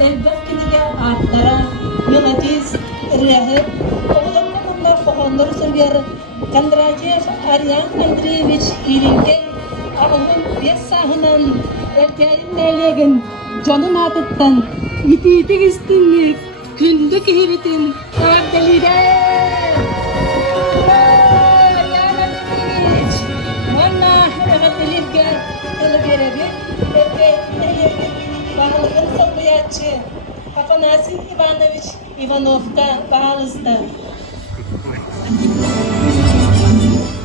elbet gidige atlara, yönetiz, rehir, oğlanlar koğonları sürger, Kandratev Aryan Andreevich ilinge, ağılın beş sahınan, erkeğin neylegen, canın atıttan, iti istinlik, kündük hiritin, kardeliren. Afanasy Ivanovich Ivanov'da bağlısında.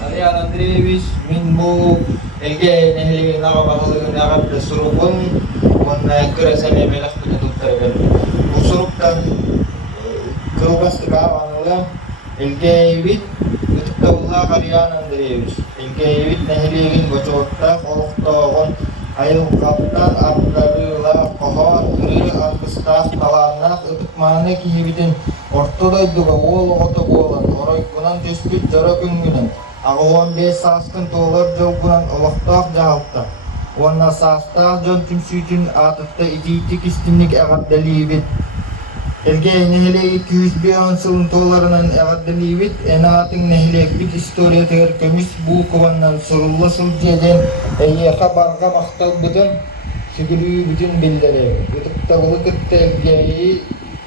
Aryan Andreevich min bu elge nehligen naga bağlılığın ağabey surupun ona küresel emelak tutarken bu suruptan kılbastı bağlanılan elge evit tutukta Aryan Andreevich elge evit nehligen boçotta olukta ayıl kaptan ardarıyla kohor kırı arkıstas talannak ıtıkmanı kihibitin ortadaydıga oğlu ota boğulan oraykunan tespit jara küngünen ağıvan 5 saskın toğlar jolgunan olaqtaq jahaltta onna sastaq jon tümsütün atıtta ititik istimlik ağat dalibit elge nehle 200 sılın toğlarından ağat dalibit enatın nehle bit istoriya teger kömüs bu kovandan surulla sulceden eyyeqa barga maqtal bütün sigülü bütün billeri yutukta bulu kıtta elgeyi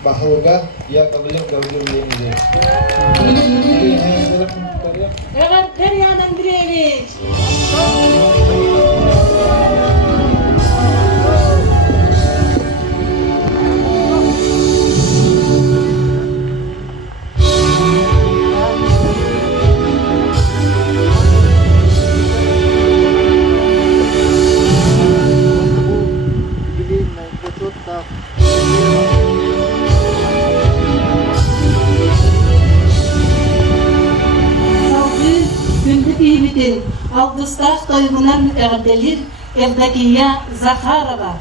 bahılga ya kabilik gavcurluyemizi Evet, Aryan Andreevich. Avgustaf toygunan erdelir Evdakiya Zakharova.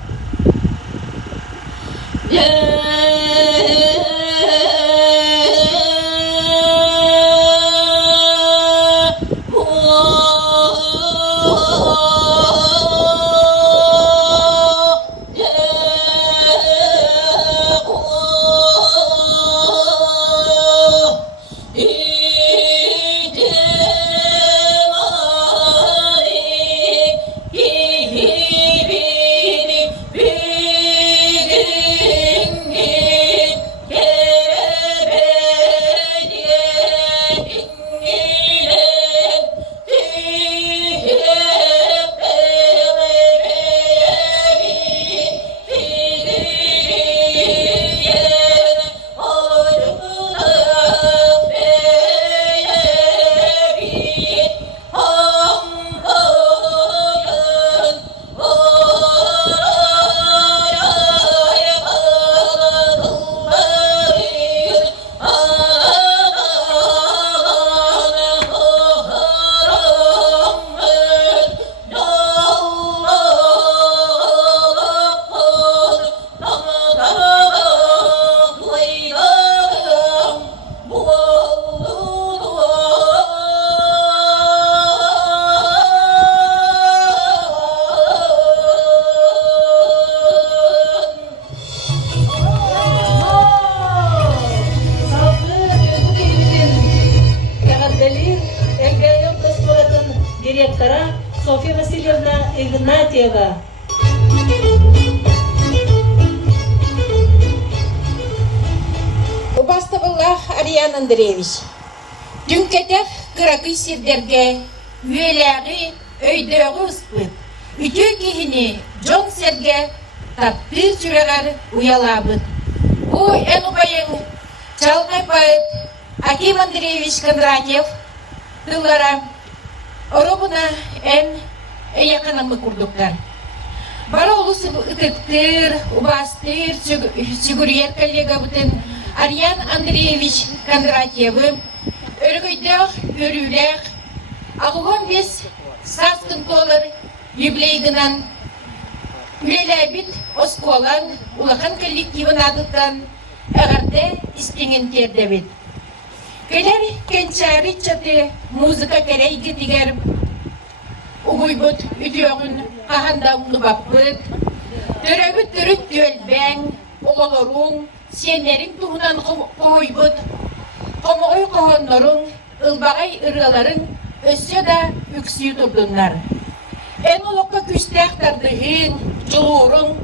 Директора Софья Васильевна Игнатьева. Убастабыллах Ариян Андреевич. Дүнкетек кыракы сирдерге үеләғи өйдөғі ұспыт. Үтө кихини жон серге таптыр сүрегар уялабыт. У ән ұбайын Чалғай поэт Аким Андреевич Кондратьев тыллара Оробуна эн яқанамы курдуктар. Бара улус ытыктыр, убастыр, сигурьер коллега бутын Ариян Андреевич Кондратьевы өргөйдөх, өрүлэх, агугон бес саскын толыр юблейгынан үлеләбит осколан улахан коллективын адыттан әғарде истеңін тердебет. Келер кенчари чаты музыка керейді дигер угуйбут үтіоғын қағанда ұлы баппыт, түрөбіт түріт төлбәң, oğulların, senlerin tuğunan koybut, komoy kohonların, ılbağay ırıların, össe de üksüyü durdunlar. En olukka küstehtardıhın, culuğurun,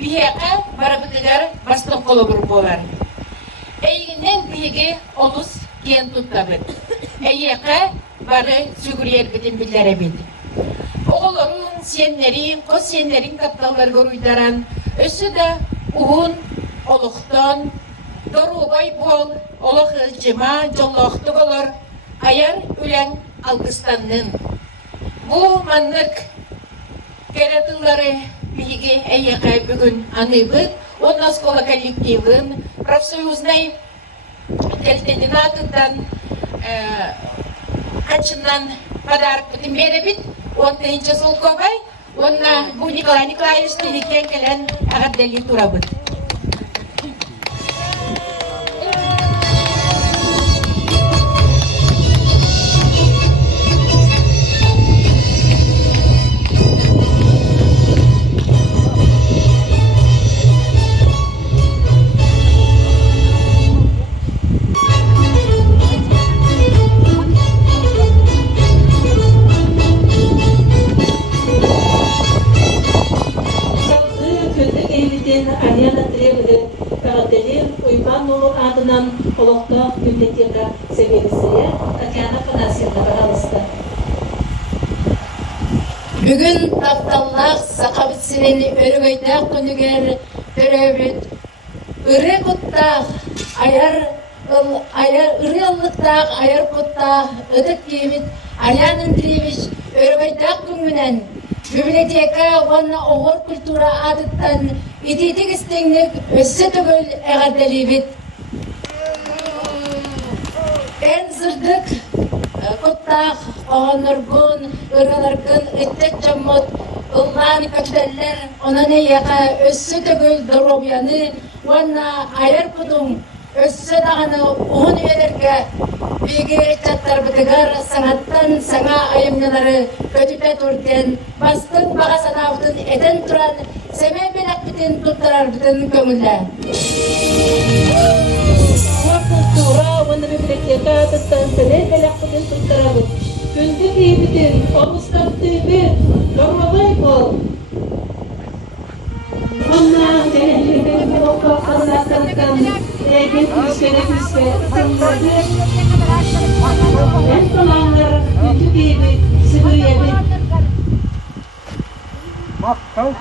biheke barabıtıgar baston kolu bolar. Eyginden bihege olus gen tuttabıt. Eyyeke barı sügüryer bitin billere bildi. Oğulların, senlerin, kos senlerin kaptalları görüydaran, össü de uğun, oluktan, dorubay bol, oluk ılcıma, jolloqtu bolor, ayar ülen algıstanın. Bu manlık keratılları bihige eyyeke bugün anıbıt, ondan skola kollektivin, profsoyuznay teltelinatından kaçından padarak bitim berebit, ondan ince sol kobay, ondan bu Nikolay Nikolaevich Tiliken kelen agat deli turabıt. Ariana Andreevna Karadelir Uymanlı adından Olokta Biblioteka Seviyesi'ye Tatyana Panasir'le bağlanıştı. Bugün taptallar sakabitsinin örgüytaq günüger törevit ırı kuttaq ırı allıktaq ayar kuttaq ödük giyimit Ariana Andreevich örgüytaq gününen biblioteka vanna oğur kultura adıttan İdidik istinlik össü tügül eğerdelibit. En zırdık kuttaq, oğanırgun, ıralargın, ittet cammut, ılgani kaçdeller, ona ne yaka össü tügül durubyanı, vanna ayar kudum, össü dağını uğun üyelerge, bilgi çattar bıtıgar sanattan sana ayımlıları kötüpe turken, bastın bağa sanavdın eden turan, Seme belak bitin tutturar bitin kömülle. Kultura ve biblioteka tentang sene belak bitin tutturar. Gündük iyi bitin, omustak tüyü, dormabay bol. Ondan denehliğinde bir okul kazanırken, egin küske, sınırladı. En kalanlar gündük iyi bit, sivriye bit. Bak, kal.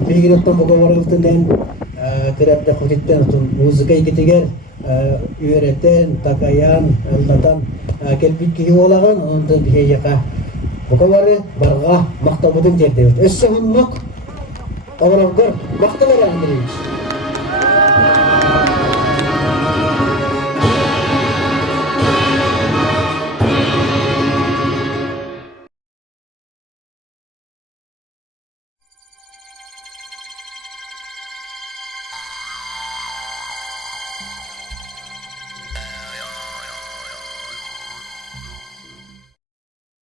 бигироттон бугаварылтын кырапта хотиттен музыка икетигер үйрәтен, такаян, ылдатан келбит киһи олаган, онда бихейяка бугавары барга мактабудын жерде. Өссө хуннук Аврагор, макталар Андреевич.